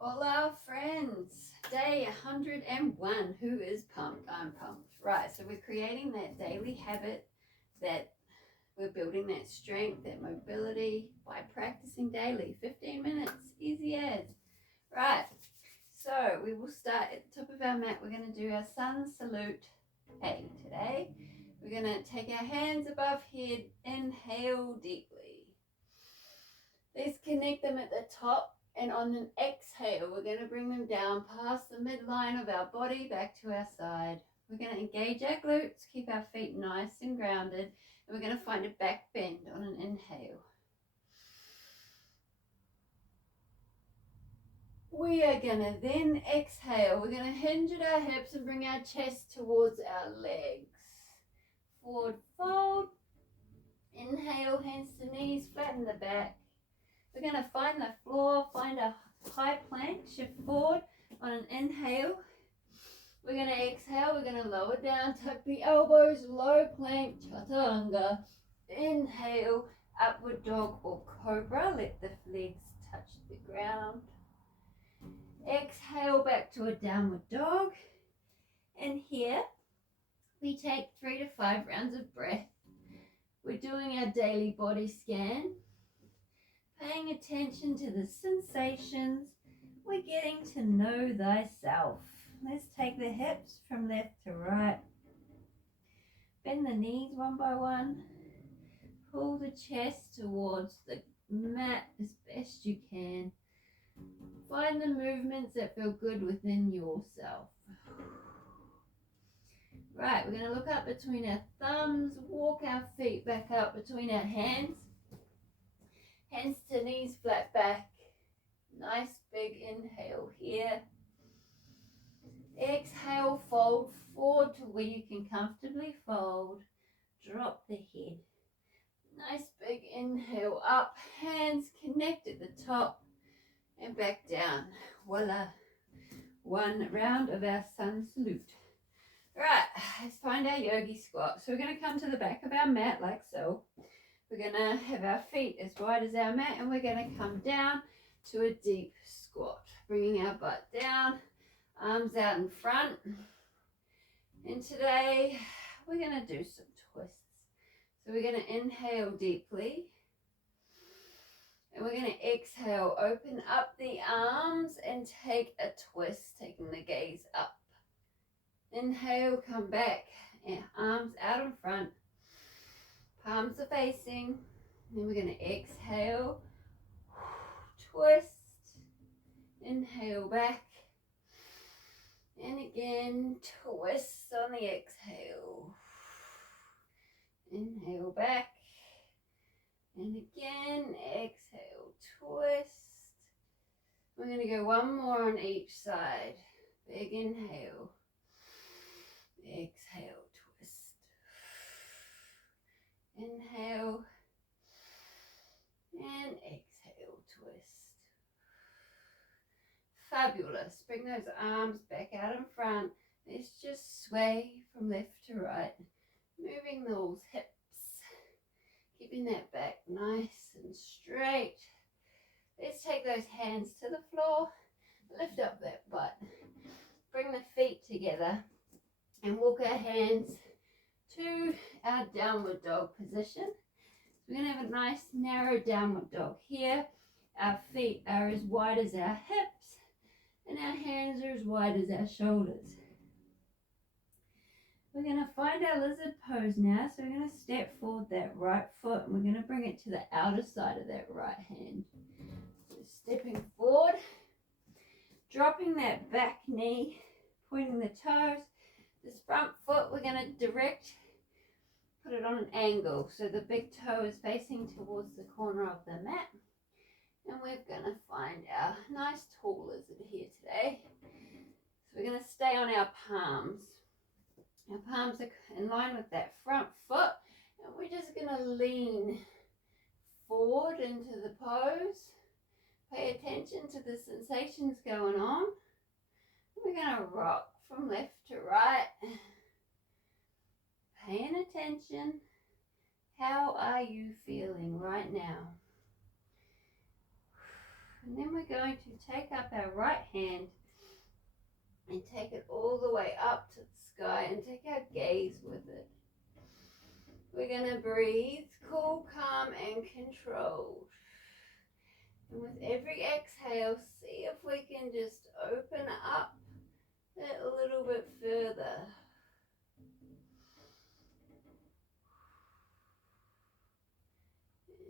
Hola friends, day 101. Who is pumped? I'm pumped. Right, so we're creating that daily habit, that we're building that strength, that mobility by practicing daily. 15 minutes, easy as. Right, so we will start at the top of our mat. We're going to do our sun salute A today. We're going to take our hands above head, inhale deeply. Let's connect them at the top. And on an exhale, we're going to bring them down past the midline of our body back to our side. We're going to engage our glutes, keep our feet nice and grounded, and we're going to find a back bend on an inhale. We are going to then exhale. We're going to hinge at our hips and bring our chest towards our legs. Forward fold. Inhale, hands to knees, flatten the back. We're going to find the floor, find a high plank, shift forward on an inhale. We're going to exhale, we're going to lower down, tuck the elbows, low plank, chaturanga. Inhale, upward dog or cobra, let the legs touch the ground. Exhale, back to a downward dog. And here, we take 3 to 5 rounds of breath. We're doing our daily body scan. Paying attention to the sensations, we're getting to know thyself. Let's take the hips from left to right. Bend the knees one by one. Pull the chest towards the mat as best you can. Find the movements that feel good within yourself. Right, we're going to look up between our thumbs, walk our feet back up between our hands. Hands to knees, flat back. Nice big inhale here. Exhale, fold forward to where you can comfortably fold. Drop the head. Nice big inhale up. Hands connect at the top and back down. Voila. One round of our sun salute. Right, let's find our yogi squat. So we're going to come to the back of our mat like so. We're going to have our feet as wide as our mat and we're going to come down to a deep squat. Bringing our butt down, arms out in front. And today we're going to do some twists. So we're going to inhale deeply. And we're going to exhale, open up the arms and take a twist, taking the gaze up. Inhale, come back, and arms out in front. Palms are facing. Then we're going to exhale, twist, inhale back, and again, twist on the exhale. Inhale back, and again, exhale, twist. We're going to go one more on each side. Big inhale, exhale, twist. Inhale, and exhale, twist. Fabulous. Bring those arms back out in front. Let's just sway from left to right. Moving those hips. Keeping that back nice and straight. Let's take those hands to the floor. Lift up that butt. Bring the feet together and walk our hands to our downward dog position. So we're going to have a nice narrow downward dog here. Our feet are as wide as our hips and our hands are as wide as our shoulders. We're going to find our lizard pose now. So we're going to step forward that right foot and we're going to bring it to the outer side of that right hand. So stepping forward, dropping that back knee, pointing the toes. This front foot we're going to put it on an angle so the big toe is facing towards the corner of the mat. And we're going to find our nice tall lizard here today. So we're going to stay on our palms. Our palms are in line with that front foot. And we're just going to lean forward into the pose. Pay attention to the sensations going on. We're going to rock from left to right. Paying attention. How are you feeling right now? And then we're going to take up our right hand and take it all the way up to the sky and take our gaze with it. We're going to breathe, cool, calm, and controlled. And with every exhale, see if we can just open up that a little bit further.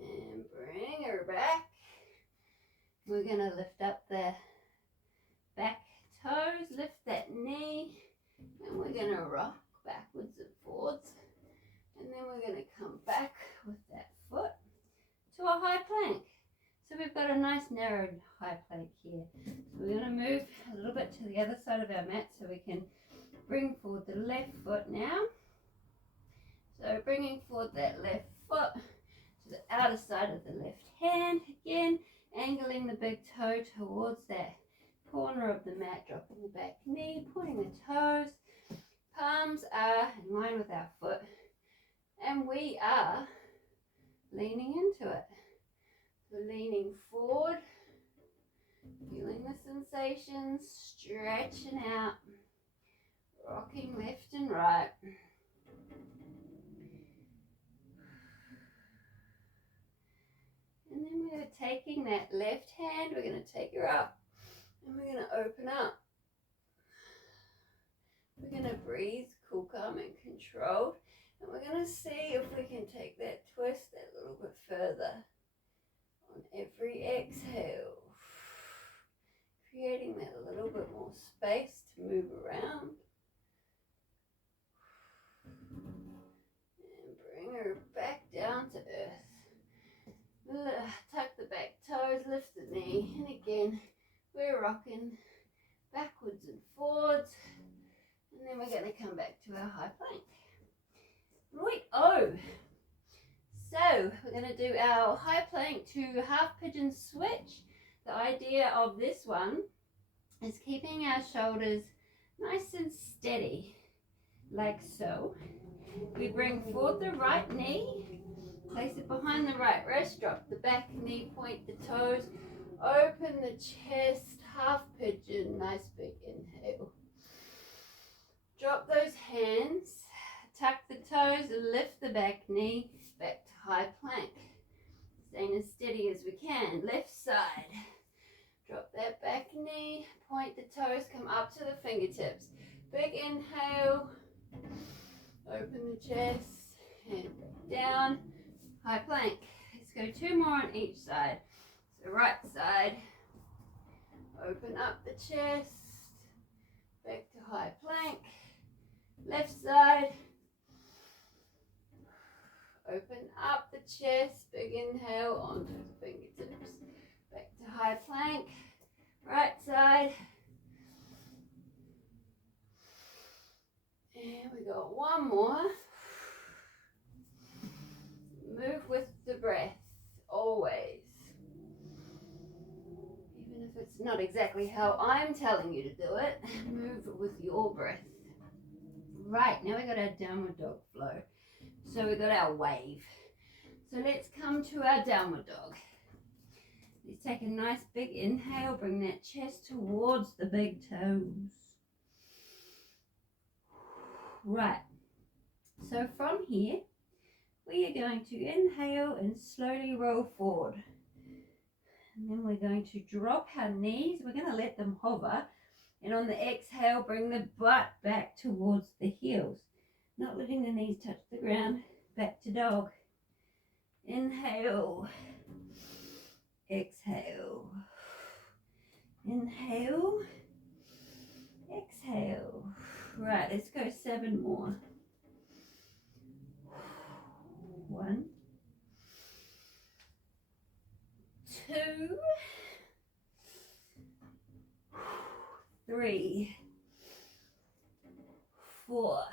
And bring her back. We're going to lift up the back toes, lift that knee, and we're going to rock backwards and forwards. And then we're going to come back with that foot to a high plank. So we've got a nice narrowed high plank here. So we're going to move a little bit to the other side of our mat so we can bring forward the left foot now. So bringing forward that left foot to the outer side of the left hand. Again, angling the big toe towards that corner of the mat, dropping the back knee, pointing the toes. Palms are in line with our foot. And we are leaning into it. So leaning forward, feeling the sensations, stretching out, rocking left and right. And then we're taking that left hand, we're going to take her up and we're going to open up. We're going to breathe, cool, calm, and controlled. And we're going to see if we can take that twist that little bit further on every exhale, creating that little bit more space to move around. And bring her back down to earth. Tuck the back toes, lift the knee, and again, we're rocking backwards and forwards. And then we're going to come back to our high plank. Right-o. So we're going to do our high plank to half pigeon switch. The idea of this one is keeping our shoulders nice and steady, like so. We bring forward the right knee, place it behind the right wrist, drop the back knee, point the toes, open the chest, half pigeon, nice big inhale. Drop those hands, tuck the toes, lift the back knee, back to high plank. Staying as steady as we can. Left side. Drop that back knee, point the toes, come up to the fingertips. Big inhale, open the chest, and down, high plank. Let's go 2 more on each side. So right side, open up the chest, back to high plank. Left side, open up the chest, big inhale onto the fingertips, back to high plank. Right side, and we got 1 more. Move with the breath, always. Even if it's not exactly how I'm telling you to do it, move with your breath. Right, now we got our downward dog flow. So we got our wave. So let's come to our downward dog. Let's take a nice big inhale, bring that chest towards the big toes. Right, so from here, we are going to inhale and slowly roll forward. And then we're going to drop our knees. We're going to let them hover. And on the exhale, bring the butt back towards the heels. Not letting the knees touch the ground. Back to dog. Inhale. Exhale. Inhale. Exhale. Right, let's go 7 more. 1, 2, 3, 4,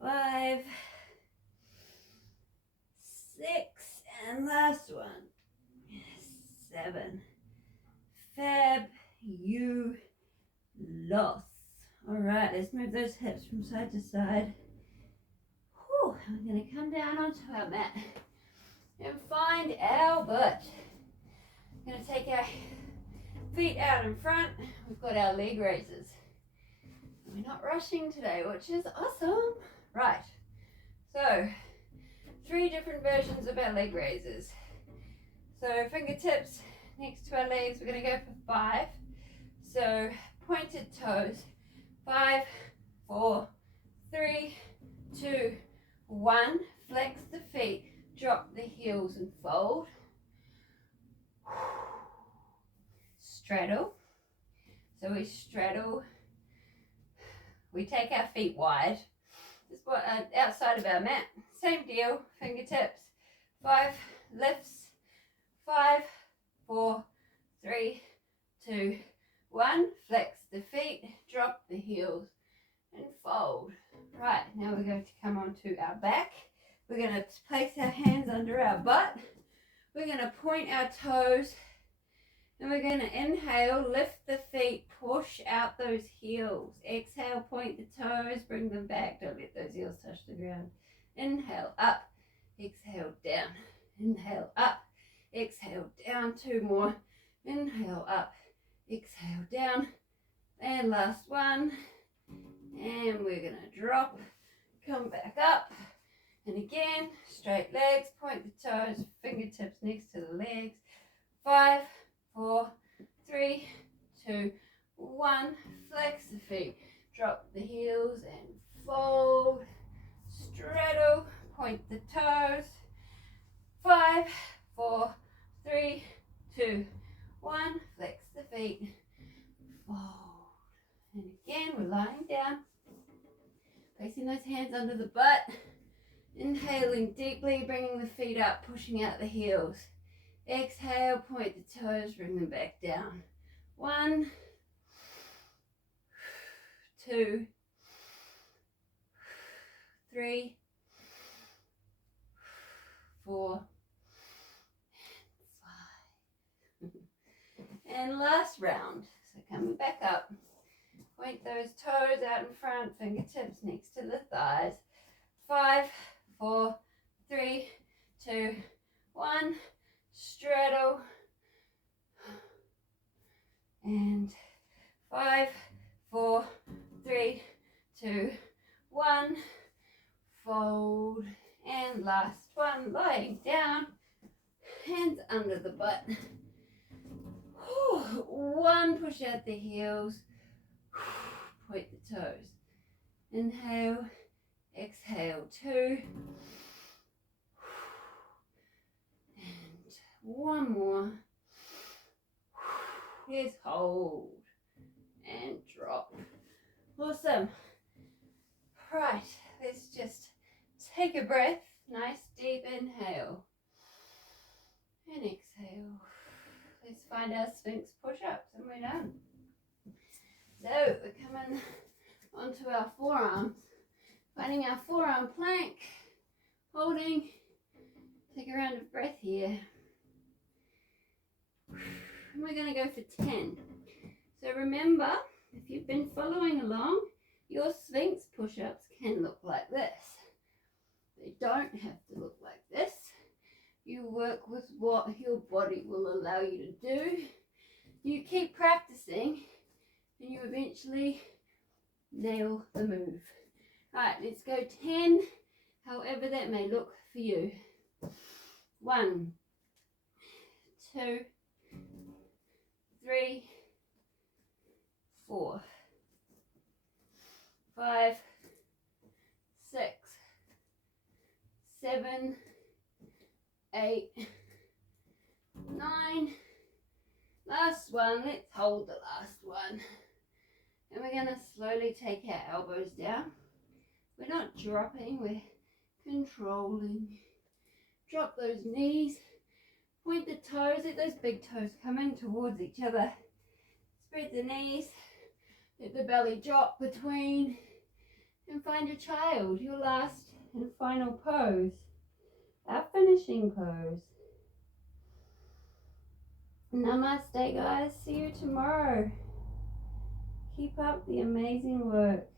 5, 6, and last one, 7. Fabulous. All right, let's move those hips from side to side. Whew, I'm going to come down onto our mat and find our butt. We're going to take our feet out in front. We've got our leg raises. We're not rushing today, which is awesome. Right, so 3 different versions of our leg raises. So fingertips next to our legs, we're going to go for 5. So pointed toes, 5, 4, 3, 2, 1. Flex the feet, drop the heels and fold. Straddle. So we straddle. We take our feet wide. Just outside of our mat. Same deal. Fingertips. 5 lifts. 5, 4, 3, 2, 1. Flex the feet, drop the heels and fold. Right, now we're going to come onto our back. We're going to place our hands under our butt. We're going to point our toes and we're going to inhale, lift the feet, push out those heels. Exhale, point the toes, bring them back. Don't let those heels touch the ground. Inhale, up. Exhale, down. Inhale, up. Exhale, down. 2 more. Inhale, up. Exhale, down. And last one. And we're going to drop, come back up. And again, straight legs, point the toes, fingertips next to the legs. 5, 4, 3, 2, 1. Flex the feet, drop the heels and fold. Straddle, point the toes. 5, 4, 3, 2, 1. Flex the feet, fold. And again, we're lying down, placing those hands under the butt. Inhaling deeply, bringing the feet up, pushing out the heels. Exhale, point the toes, bring them back down. 1, 2, 3, 4, 5. And last round. So coming back up. Point those toes out in front, fingertips next to the thighs. 5, 4, 3, 2, 1. Straddle. And 5, 4, 3, 2, 1. Fold. And last one, lying down. Hands under the butt. 1, push out the heels. Point the toes. Inhale. Exhale, 2. And 1 more. Here's hold. And drop. Awesome. Right, let's just take a breath. Nice deep inhale. And exhale. Let's find our Sphinx push-ups and we're done. So we're coming onto our forearms. Finding our forearm plank, holding, take a round of breath here. And we're going to go for 10. So remember, if you've been following along, your Sphinx push-ups can look like this. They don't have to look like this. You work with what your body will allow you to do. You keep practicing and you eventually nail the move. Right, let's go 10, however that may look for you. 1, 2, 3, 4, 5, 6, 7, 8, 9. Last one, let's hold the last one. And we're going to slowly take our elbows down. We're not dropping, we're controlling. Drop those knees, point the toes, let those big toes come in towards each other. Spread the knees, let the belly drop between, and find your child, your last and final pose, our finishing pose. Namaste guys, see you tomorrow. Keep up the amazing work.